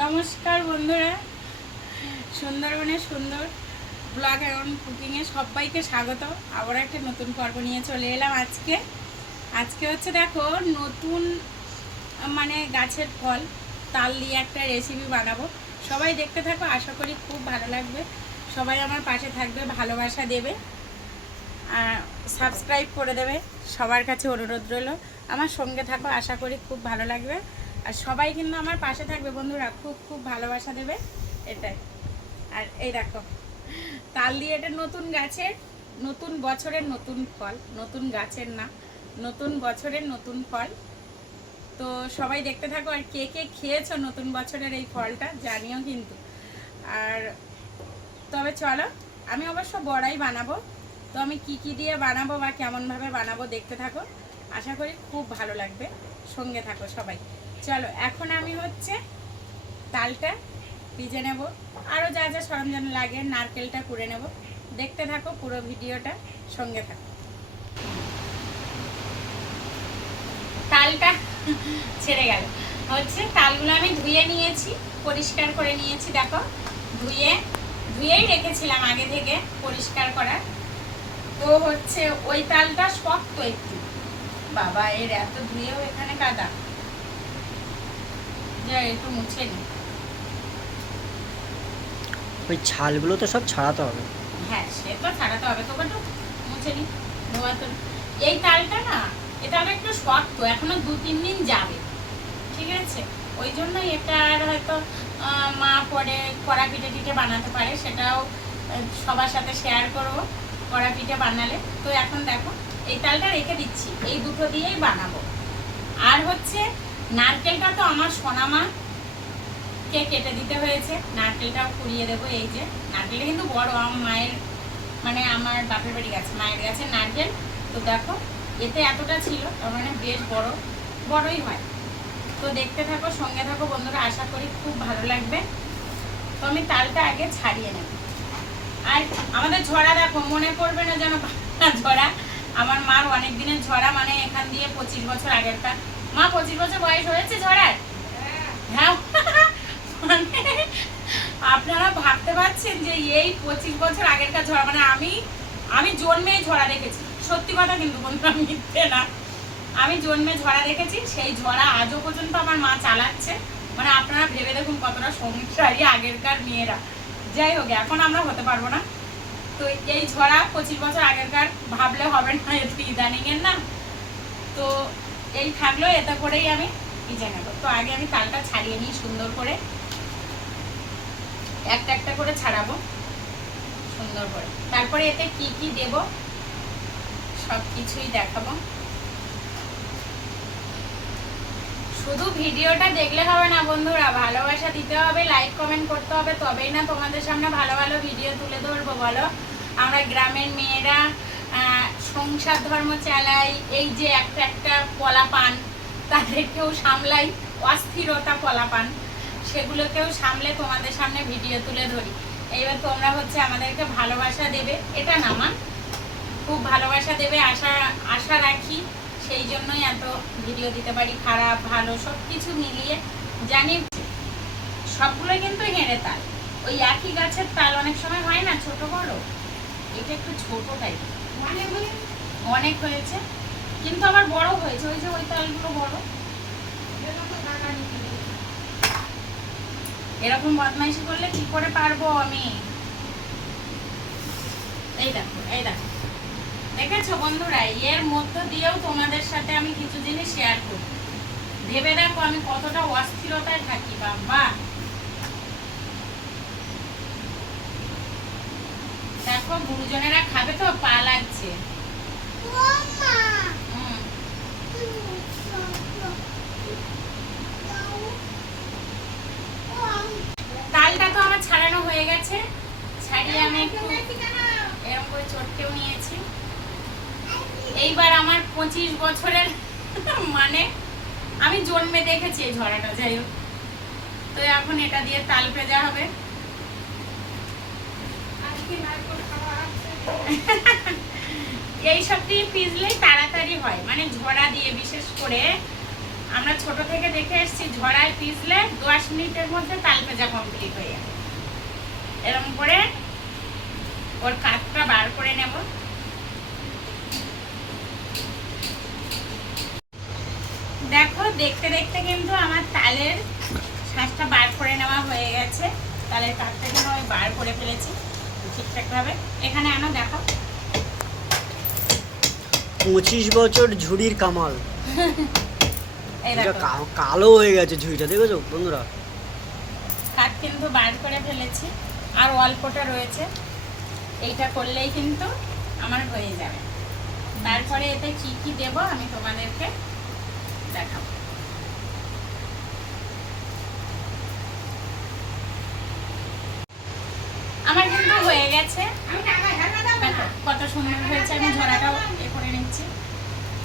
নমস্কার বন্ধুরা, সুন্দরবনের সুন্দর ব্লগ অ্যান্ড কুকিংয়ে সবাইকে স্বাগত। আবার একটা নতুন পর্ব নিয়ে চলে এলাম আজকে হচ্ছে দেখো নতুন মানে গাছের ফল তাল দিয়ে একটা রেসিপি বানাবো। সবাই দেখতে থাকো, আশা করি খুব ভালো লাগবে। সবাই আমার পাশে থাকবে, ভালোবাসা দেবে, সাবস্ক্রাইব করে দেবে। সবার কাছে অনুরোধ রইল, আমার সঙ্গে থাকো, আশা করি খুব ভালো লাগবে। আর সবাই কিন্তু আমার পাশে থাকবে বন্ধুরা, খুব খুব ভালোবাসা দেবে এটাই। আর এই দেখো তাল দিয়ে, এটা নতুন গাছের, নতুন বছরের নতুন ফল, নতুন গাছের না, নতুন বছরের নতুন ফল। তো সবাই দেখতে থাকো, আর কে কে খেয়েছো নতুন বছরের এই ফলটা জানিও কিন্তু। আর তবে চলো, আমি অবশ্য বড়াই বানাবো। তো আমি কি দিয়ে বানাবো বা কেমনভাবে বানাবো দেখতে থাকো, আশা করি খুব ভালো লাগবে। সঙ্গে থাকো সবাই। চলো, এখন আমি হচ্ছে তালটা ভিজে নেব, আরও যা যা সরঞ্জাম লাগে, নারকেলটা কুড়ে নেব। দেখতে থাকো পুরো ভিডিওটা, সঙ্গে থাকো। তালটা ছেড়ে গেল হচ্ছে, তালগুলো আমি ধুয়ে নিয়েছি, পরিষ্কার করে নিয়েছি। দেখো ধুয়েই রেখেছিলাম আগে থেকে পরিষ্কার করা। তো হচ্ছে ওই তালটা শক্ত একটু, বাবা এর এত ধুয়েও এখানে কাদা, যা একটু মুছে নি। ওই ছালগুলো তো সব ছাড়াতে হবে। হ্যাঁ, সে তো ছাড়াতে হবে, তোকে তো মুছে নি ধোয়া। তো এই তালটা না, এটা একটু শক্ত, এখনো 2-3 দিন যাবে, ঠিক আছে? ওই জন্যই এটা আর হয়তো মা পরে কড়া পিঠে টিঠে বানাতে পারে, সেটাও সবার সাথে শেয়ার করবো কড়া পিঠে বানালে। তো এখন দেখো এই তালটা রেখে দিচ্ছি, এই দুটো দিয়েই বানাবো। আর হচ্ছে নারকেলটা তো আমার সোনামা কে কেটে দিতে হয়েছে, নারকেলটাও কুড়িয়ে দেবো। এই যে নারকেলটা কিন্তু বড়, আমার মায়ের মানে আমার বাপের বাড়ি গাছে, মায়ের গাছে নারকেল। তো দেখো এতে এতটা ছিল, তার মানে বেশ বড়ই হয়। তো দেখতে থাকো, সঙ্গে থাকো বন্ধুরা, আশা করি খুব ভালো লাগবে। তো আমি তালটা আগে ছাড়িয়ে নেব। আর আমাদের ঝরা দেখো, মনে করবে না যেন ঝরা, আমার মার অনেক দিনের ঝরা, মানে এখান দিয়ে 25 বছর আগেরটা। মা 25 বছর বয়স হয়েছে ঝরার? হ্যাঁ। মানে আপনারা ভাবতে পারছেন যে এই 25 বছর আগেরকার ঝরা, মানে আমি জন্মেই ঝরা দেখেছি। সত্যি কথা কিন্তু বন্ধুরা, মিথ্যে না, আমি জন্মে ঝরা দেখেছি। সেই ঝরা আজও পর্যন্ত আমার মা চালাচ্ছে। মানে আপনারা ভেবে দেখুন কতটা সংসারী আগেরকার মেয়েরা। যাই হোক, এখন আমরা হতে পারবো না। তো এই ঝরা 25 বছর আগেরকার ভাবলে হবে না, একটু ইদানিং এর না। তো এই থাকলো, এতে করেই আমি ভিজে নেব। তো আগে আমি তালটা ছাড়িয়ে নিই সুন্দর করে, একটা একটা করে ছাড়াবো সুন্দর করে। তারপরে এতে কি কি দেব সব কিছুই দেখাবো। শুধু ভিডিওটা দেখলে হবে না বন্ধুরা, ভালোবাসা দিতে হবে, লাইক কমেন্ট করতে হবে, তবেই না তোমাদের সামনে ভালো ভালো ভিডিও তুলে ধরবো। বলো, আমরা গ্রামের মেয়েরা সংসার ধর্ম চালাই, এই যে একটা একটা কলা পান, তাদেরকেও সামলাই, অস্থিরতা কলা পান, সেগুলোকেও সামলে তোমাদের সামনে ভিডিও তুলে ধরি। এইবার তোমরা হচ্ছে আমাদেরকে ভালোবাসা দেবে, এটা না মা, খুব ভালোবাসা দেবে আশা রাখি। সেই জন্যই এত ভিডিও দিতে পারি, খারাপ ভালো সব কিছু মিলিয়ে। জানি সবগুলোই কিন্তু হেঁড়ে তাল, ওই একই গাছের তাল অনেক সময় হয় না ছোট বড়, এটা একটু ছোট টাইপ, অনেক হয়েছে কিন্তু আবার বড় হয়েছে। ওই যে ওই তালগুলো বড়। এরকম বদমাইশি করলে কি করে পারবো আমি? এই দেখো দেখেছো বন্ধুরা, এর মধ্য দিয়েও তোমাদের সাথে আমি কিছু জিনিস শেয়ার করি। ভেবে দেখো আমি কতটা অস্থিরতায় থাকি বাবা। দেখো গুরুজনেরা খাবে তো, পা লাগছে। তালটা তো আমার ছাড়ানো হয়ে গেছে, ছাড়িয়ে আমি একটু এরকম করে চটকেও নিয়েছি। এইবার আমার 25 বছরের মানে আমি জন্মে দেখেছি এই ঝরাটা। যাই হোক, তো এখন এটা দিয়ে তাল ভেজা হবে। এইসব দিয়ে পিসলেই তাড়াতাড়ি হয়, মানে ঝরা দিয়ে বিশেষ করে। আমরা ছোট থেকে দেখে এসেছি ঝড়ায় পিসলে 10 মিনিটের মধ্যে তাল ভাজা কমপ্লিট হয়ে যাবে। এরকম করে ওর কাঠটা বার করে নেব। দেখো দেখতে দেখতে কিন্তু আমার তালের শাঁসটা বার করে নেওয়া হয়ে গেছে। তালের কাঠটা কিন্তু আমি বার করে ফেলেছি ঠিকঠাকভাবে। এখানে আনো দেখো 25 বছর ঝুড়ির কামাল। এই এটা দেখো কালো হয়ে গেছে ঝুড়িটা, দেখেছো বন্ধুরা? কাঠ কিন্তু বার করে ফেলেছি, আর অল্পটা রয়েছে। এইটা করলেই কিন্তু আমার হয়ে যাবে। তারপরে এতে কি কি দেব আমি তোমাদেরকে দেখাবো। আমার কিন্তু হয়ে গেছে, দেখো কত সুন্দর হয়েছে। আমি ঝরাটাও এ করে নিচ্ছি।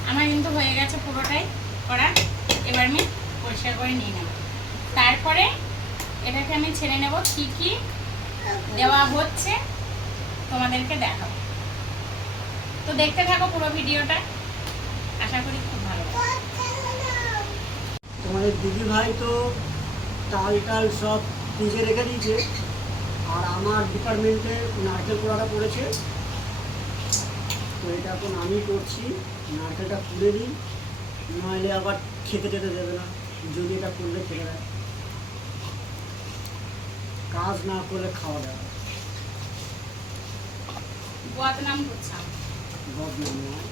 আমার কিন্তু হয়ে গেছে পুরোটাই করা। এবার আমি পরিষ্কার করে নিয়ে নেব। তারপরে এটাকে আমি ছেড়ে নেব, কি কি দেওয়া হচ্ছে তোমাদেরকে দেখাবো। তো দেখতে থাকো পুরো ভিডিওটা, আশা করি খুব ভালো লাগবে। তোমাদের দিদি ভাই তো তাল টাল সব ফ্রিজে রেখে দিয়েছে, আর আমার ডিপার্টমেন্টে নারকেল পোড়াটা পড়েছে। তো এটা এখন আমি করছি, নারকেলটা পুড়ে দিই, নইলে আবার খেতে টেতে দেবে না যদি এটা করলে খেতে দেয়। কাজ না করলে খাওয়া দাওয়া বদনাম করছাম। বদনাম নয়,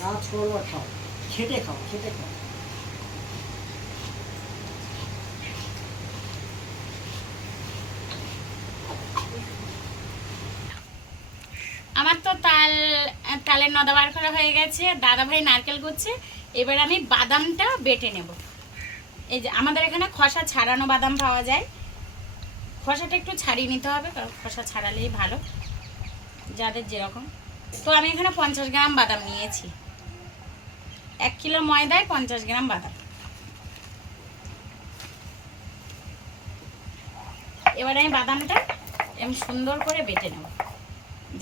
কাজ করো আর খাও, খেটে খাও, খেটে খাও। আমার তো তালের নদা বার করা হয়ে গেছে, দাদা ভাই নারকেল করছে। এবার আমি বাদামটা বেটে নেব। এই যে আমাদের এখানে খোসা ছাড়ানো বাদাম পাওয়া যায়, খোসাটা একটু ছাড়িয়ে নিতে হবে, কারণ খোসা ছাড়ালেই ভালো যাদের যেরকম। তো আমি এখানে 50 গ্রাম বাদাম নিয়েছি। 1 কিলো ময়দায় 50 গ্রাম বাদাম। এবার আমি বাদামটা এমন সুন্দর করে বেটে নেব,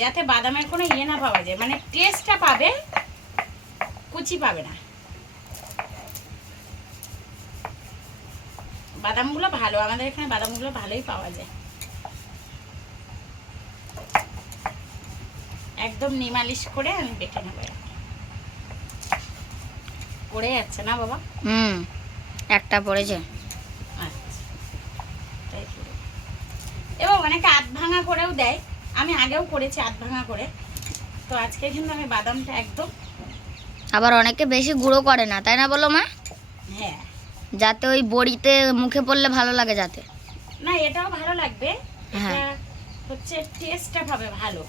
যাতে বাদামের কোনো ইয়ে না পাওয়া যায়, মানে টেস্টটা পাবে, কুচি পাবে না। বাদামগুলো ভালো, আমাদের এখানে বাদামগুলো ভালোই পাওয়া যায়। একদম নিমালিশ করে আমি বেটে নেব। পড়ে যাচ্ছে না বাবা? একটা পড়েছে। আচ্ছা, তাই পুরো। এবং অনেকে আধ ভাঙা করেও দেয়, আমি আগেও করেছি আধ ভাঙা করে। তো আজকে কিন্তু আমি বাদামটা একদম, আবার অনেকে বেশি গুঁড়ো করে না, তাই না বলো মা? হ্যাঁ যাতে ওই বড়িতে মুখে পড়লে ভালো লাগে যাতে। না, এটাও ভালো লাগবে, হ্যাঁ। এটা হচ্ছে টেস্টটা পাবে ভালো,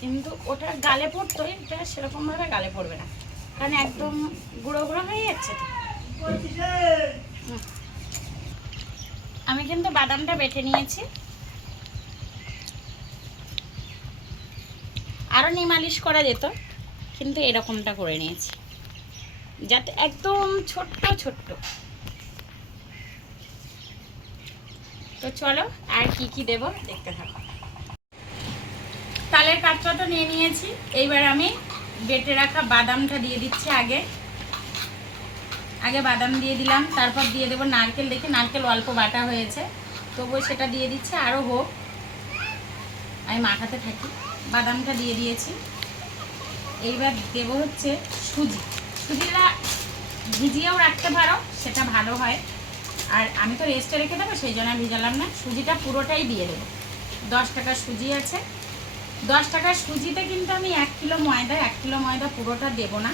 কিন্তু ওটা গালে পড়তো, এটা সেরকম ভাবে গালে পড়বে না, কারণ একদম গুঁড়ো গুঁড়ো হয়ে যাচ্ছে তো। আমি কিন্তু বাদামটা বেটে নিয়েছি, আরো নিমালিশ করা যেত, কিন্তু এরকমটা করে নিয়েছি যাতে একদম ছোট্ট ছোট্ট। তো চলো আর কি কি দেব দেখতে থাকো। তালের কাঠটা তো নিয়ে নিয়েছি, এইবার আমি বেটে রাখা বাদামটা দিয়ে দিচ্ছি। আগে বাদাম দিয়ে দিলাম, তারপর দিয়ে দেবো নারকেল। দেখি নারকেল অল্প বাটা হয়েছে, তবুও সেটা দিয়ে দিচ্ছি, আরও হোক, আমি মাখাতে থাকি। বাদামটা দিয়ে দিয়েছি। এইবার দেবো হচ্ছে সুজিটা ভিজিয়েও রাখতে পারো, সেটা ভালো হয়, আর আমি তো রেস্টে রেখে দেবো, সেই জন্য ভিজালাম না। সুজিটা পুরোটাই দিয়ে দেবো। 10 টাকার সুজি আছে, 10 টাকার সুজিতে কিন্তু আমি 1 কিলো ময়দা পুরোটা দেব না,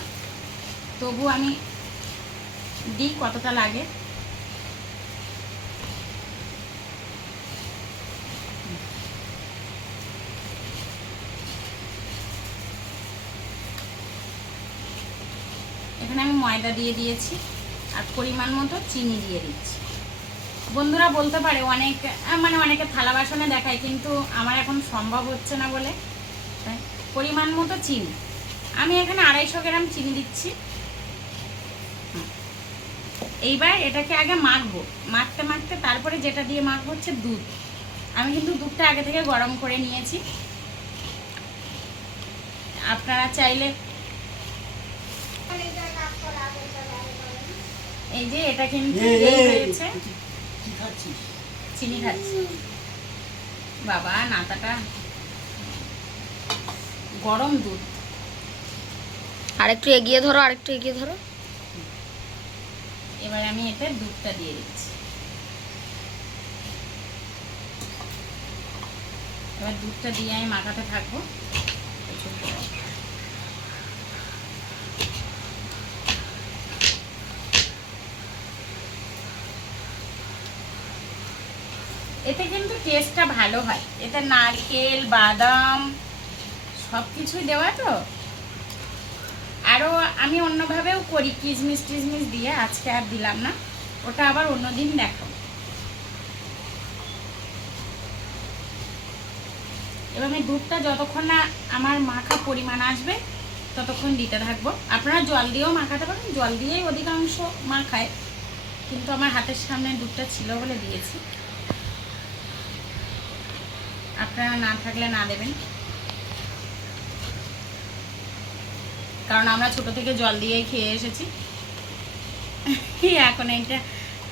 তবু আমি দিই কতটা লাগে। এখানে আমি ময়দা দিয়ে দিয়েছি, আর পরিমাণ মতো চিনি দিয়ে দিচ্ছি। বন্ধুরা বলতে পারে অনেকে থালা বাসনে দেখায়, কিন্তু আমার এখন সম্ভব হচ্ছে না বলে পরিমাণ মতো চিনি। আমি এখানে 250 গ্রাম চিনি দিচ্ছি। এইবার এটাকে আগে মাখবো, মাখতে তারপরে যেটা দিয়ে মাখবো হচ্ছে দুধ। আমি কিন্তু দুধটা আগে থেকে গরম করে নিয়েছি। আপনারা চাইলে এই যে এটা কিন্তু এই, এই এই, হয়েছে, কি খাচ্ছিস? চিনি খাচ্ছি। বাবা নাতাটা গরম দুধ। আরেকটু এগিয়ে ধরো, আরেকটু এগিয়ে ধরো। এবার আমি এতে দুধটা দিয়ে দিচ্ছি। এবার দুধটা দিয়ে আমি মাখাতে থাকবো। এতে কিন্তু টেস্টটা ভালো হয়, এতে নারকেল বাদাম সব কিছুই দেওয়া তো। আরও আমি অন্যভাবেও করি কিশমিশ টিশমিশ দিয়ে, আজকে আর দিলাম না, ওটা আবার অন্যদিন দেখাবো। এবার আমি দুধটা যতক্ষণ না আমার মাখা পরিমাণ আসবে ততক্ষণ দিতে থাকবো। আপনারা জল দিয়েও মাখাতে পারেন, জল দিয়েই অধিকাংশ মাখায়, কিন্তু আমার হাতের সামনে দুধটা ছিল বলে দিয়েছি। আপনারা না থাকলে না দেবেন, কারণ আমরা ছোট থেকে জল দিয়েই খেয়ে এসেছি। এখন এটা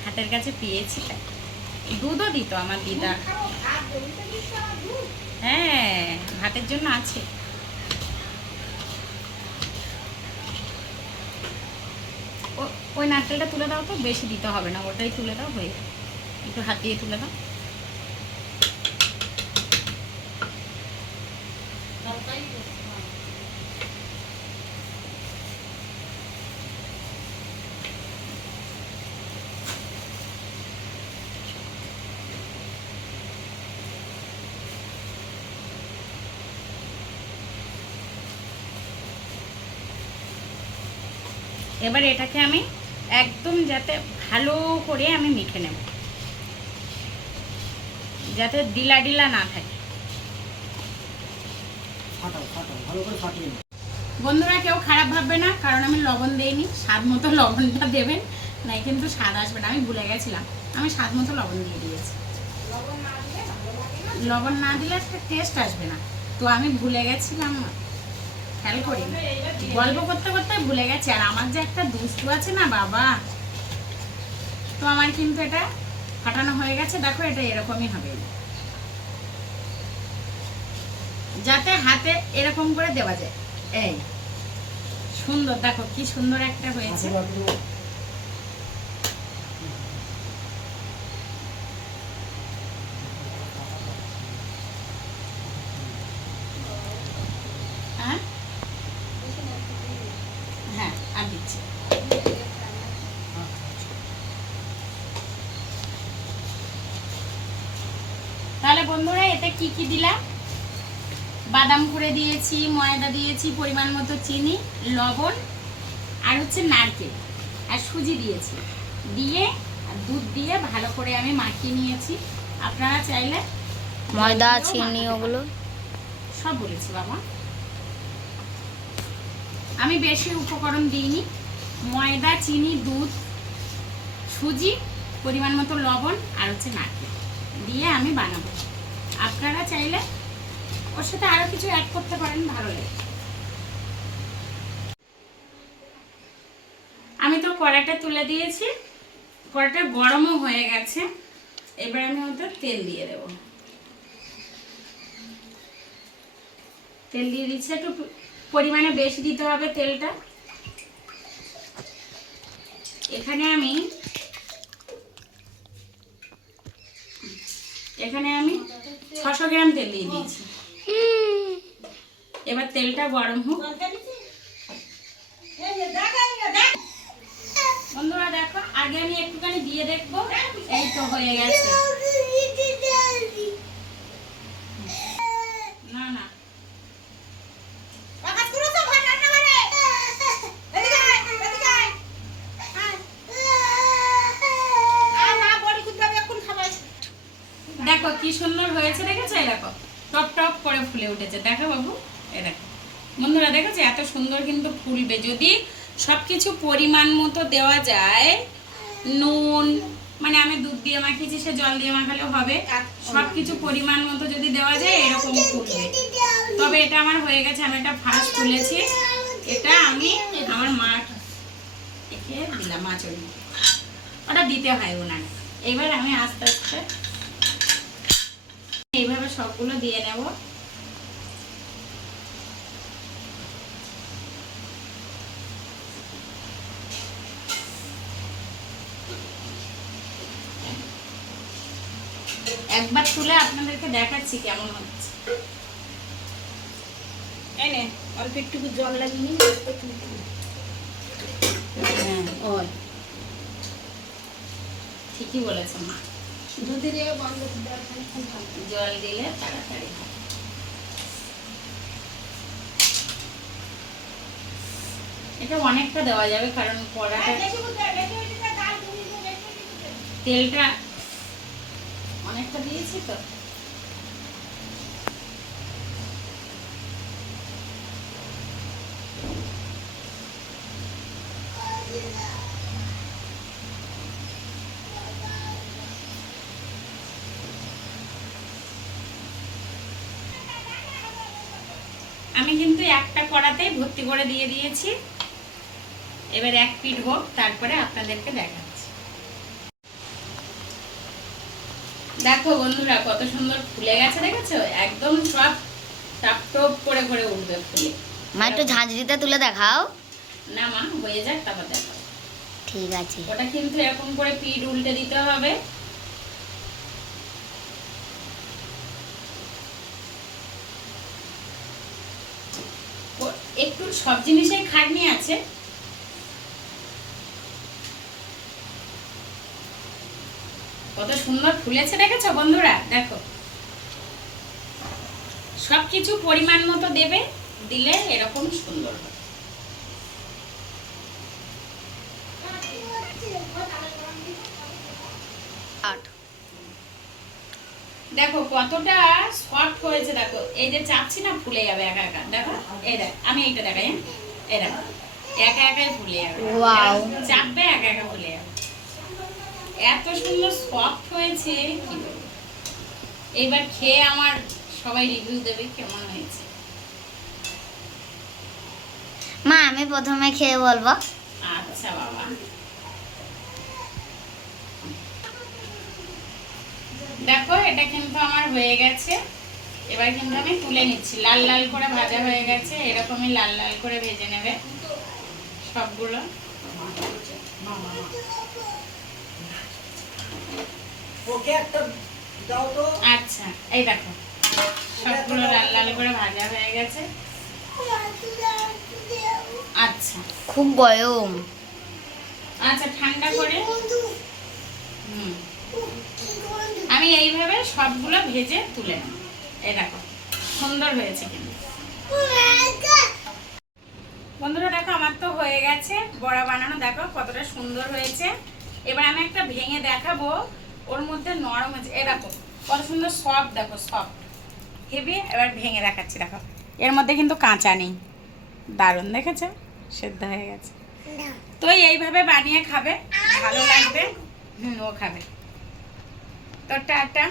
হাতের কাছে পেয়েছি, তাই দুধও দিত আমার দিদা। হ্যাঁ, ভাতের জন্য আছে। ওই নারকেলটা তুলে দাও তো, বেশি দিতে হবে না, ওটাই তুলে দাও, হয়ে একটু হাত দিয়ে তুলে দাও। এবার এটাকে আমি একদম যাতে ভালো করে আমি মেখে নেব, যাতে ডিলা ডিলা না থাকে। ফাটাও ফাটাও, ভালো করে ফাটিয়ে নাও। বন্ধুরা কেউ খারাপ ভাববে না, কারণ আমি লবণ দেইনি, স্বাদ মতো লবণটা দেবেন, নাই কিন্তু স্বাদ আসবে না। আমি ভুলে গেছিলাম, আমি স্বাদ মতো লবণ দিয়ে দিয়েছি। লবণ না দিলে একটা টেস্ট আসবে না, তো আমি ভুলে গেছিলাম, খেয়াল করি না, গল্প করতে করতে ভুলে গেছি। আর আমার যে একটা দুষ্টু আছে না বাবা, তো আমার কিন্তু এটা ফাটানো হয়ে গেছে। দেখো এটা এরকমই হবে, যাতে হাতে এরকম করে দেওয়া যায়। এই সুন্দর, দেখো কি সুন্দর একটা হয়েছে। হ্যাঁ হ্যাঁ, আর দিচ্ছি। তাহলে বন্ধুরা এতে কি কি দিলাম, বাদাম করে দিয়েছি, ময়দা দিয়েছি, পরিমাণ মতো চিনি, লবণ, আর হচ্ছে নারকেল আর সুজি দিয়েছি, দিয়ে দুধ দিয়ে ভালো করে আমি মাখিয়ে নিয়েছি। আপনারা চাইলে ময়দা চিনি ওগুলো সব বলেছি বাবা, আমি বেশি উপকরণ দিইনি। ময়দা, চিনি, দুধ, সুজি, পরিমাণ মতো লবণ আর হচ্ছে নারকেল দিয়ে আমি বানাবো। আপনারা চাইলে ওর সাথে আরো কিছু অ্যাড করতে পারেন, ভালো লাগে। আমি তো কড়াইটা তুলে দিয়েছি, কড়াইটা গরমও হয়ে গেছে। এবার আমি ওতে তেল দিয়ে দেব। তেল দিয়ে দিচ্ছি, একটু পরিমাণে বেশি দিতে হবে তেলটা। এখানে আমি 600 গ্রাম তেল দিয়ে দিয়েছি। এবার তেলটা গরম হোক। বন্ধুরা দেখো, আগে আমি একটুখানি দিয়ে দেখবো, এই তো হয়ে গেছে। না না, দেখো কি সুন্দর হয়েছে, দেখেছো? এই দেখো টপ টপ করে ফুলে উঠেছে, দেখো বাবু, এই দেখো বন্ধুরা, দেখেছো এত সুন্দর কিন্তু ফুলবে যদি সবকিছু পরিমাণ মতো দেওয়া যায়। নুন, মানে আমি দুধ দিয়ে মাখিয়েছি, সে জল দিয়ে মাখালেও হবে, সবকিছু পরিমাণ মতো যদি দেওয়া যায় এরকম ফুলবে। তবে এটা আমার হয়ে গেছে, আমি এটা ফার্স্ট তুলেছি, এটা আমি আমার মা দেখিয়ে দিলাম আঁচড়ি, ওটা দিতে হয় ওনার। এবার আমি আস্তে আস্তে এইভাবে সবগুলো দিয়ে নেব। একবার তুলে আপনাদেরকে দেখাচ্ছি কেমন হচ্ছে। এই নে অল্প একটু জল লাগিয়ে নিন। হ্যাঁ ওই ঠিকই বলেছো মা, যদি রে বন্ধ খুব ভালো। জল দিলে তাড়াতাড়ি হয়। এটা অনেকটা দেওয়া যাবে কারণ কড়াটা তেলটা অনেকটা দিয়েছি তো। আমি কিন্তু একটা কড়াতেই ভর্তি করে দিয়ে দিয়েছি। এবার এক পিঠ হোক, তারপরে আপনাদেরকে দেখাচ্ছি। দেখো বন্ধুরা কত সুন্দর ফুলে গেছে, দেখেছো? একদম সব টাপ টপ করে করে উঠবে ফুলে। মা একটু ঝাঁঝরিতে তুলে দেখাও। না মা, হয়ে যাক তারপর দেখো। ঠিক আছে। ওটা কিন্তু এরকম করে পিঠ উল্টে দিতে হবে। একটু সব জিনিসের খাটনি আছে। কত সুন্দর ফুলেছে দেখেছো বন্ধুরা? দেখো সবকিছু পরিমাণ মতো দেবে, দিলে এরকম সুন্দর হবে। দেখো কতটা সফট হয়েছে, দেখো এই যে চাপছি না ফুলে যাবে একা একা। দেখো এই দেখ, আমি এইটা দেখাই, হ্যাঁ এই দেখো একা একাই ফুলে যাবে। Wow! চাপবে একা একা ফুলে যাবে। এত সুন্দর সফট হয়েছে কি বলবো। এইবার খেয়ে আমার সবাই রিভিউ দেবে কেমন হয়েছে। মা আমি প্রথমে খেয়ে বলবো। আচ্ছা বাবা, দেখো এটা কিন্তু আমার হয়ে গেছে। এবার কিন্তু আমি তুলে নিচ্ছি। লাল লাল করে ভাজা হয়ে গেছে, এরকমই লাল লাল করে ভেজে নেবে সবগুলো। ওকে একটা দাও তো। আচ্ছা এই দেখো সবগুলো লাল লাল করে ভাজা হয়ে গেছে। আচ্ছা খুব গরম। আচ্ছা ঠান্ডা করে আমি এইভাবে সবগুলো ভেজে তুলে নেব। এই দেখো সুন্দর হয়েছে কিন্তু। বন্ধুরা দেখো আমার তো হয়ে গেছে বড়া বানানো, দেখো কতটা সুন্দর হয়েছে। এবার আমি একটা ভেঙে দেখাবো ওর মধ্যে নরম হয়েছে। এই দেখো কত সুন্দর সফট, দেখো সফট হেভি। এবার ভেঙে দেখাচ্ছি, দেখো এর মধ্যে কিন্তু কাঁচা নেই, দারুণ দেখেছো, সেদ্ধ হয়ে গেছে। তো এইভাবে বানিয়ে খাবে, ভালো লাগবে। ও খাবে। তো টাটা।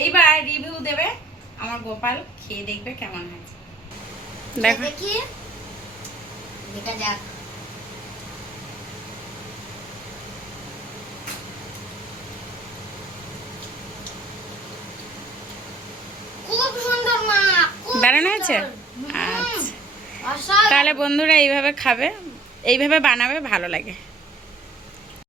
এইবার রিভিউ দেবে আমার গোপাল, খেয়ে দেখবে কেমন হয়েছে। দেখো দেখি দেখা যাক। খুব সুন্দর মা, খুব দারুণ সুন্দর। হয়েছে? হুম, আচ্ছা অসাধারণ। তাহলে বন্ধুরা এইভাবে খাবে, এইভাবে বানাবে, ভালো লাগে।